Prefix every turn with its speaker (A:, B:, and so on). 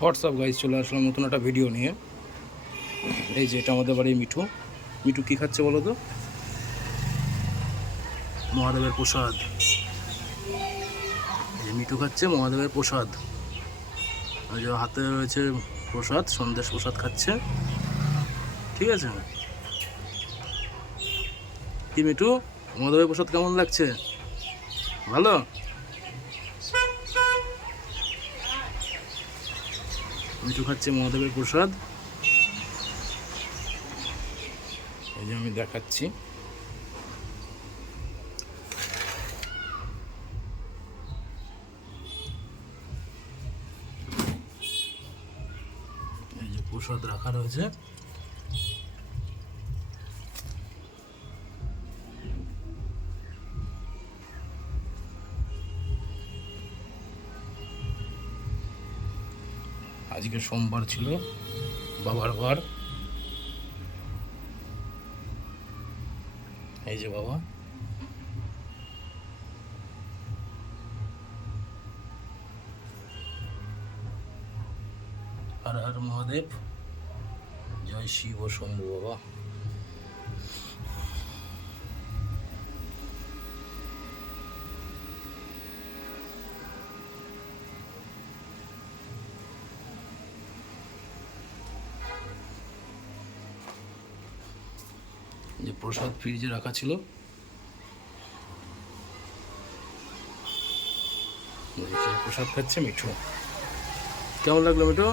A: WhatsApp guys চলে আসলাম নতুন একটা ভিডিও নিয়ে। এই যে এটা আমাদের বাড়ির মিঠু। মিঠু কী খাচ্ছে বলো তো? মহাদেবের প্রসাদ। মিঠু খাচ্ছে মহাদেবের প্রসাদ। ওই যে হাতে রয়েছে প্রসাদ, সন্দেশ প্রসাদ খাচ্ছে। ঠিক আছে? কি মিঠু? মহাদেবের প্রসাদ কেমন লাগছে? ভালো? মিঠু খাচ্ছে মহাদেবের প্রসাদ। এই যে আমি দেখাচ্ছি। এই যে প্রসাদ রাখা রয়েছে। আজকে সোমবার ছিল বাবার ঘর। এই যে বাবা। হর হর মহাদেব। জয় শিব শম্ভু বাবা। যে প্রসাদ ফ্রিজে রাখা ছিল। প্রসাদ খাচ্ছে মিঠু? কেমন লাগল মিঠু?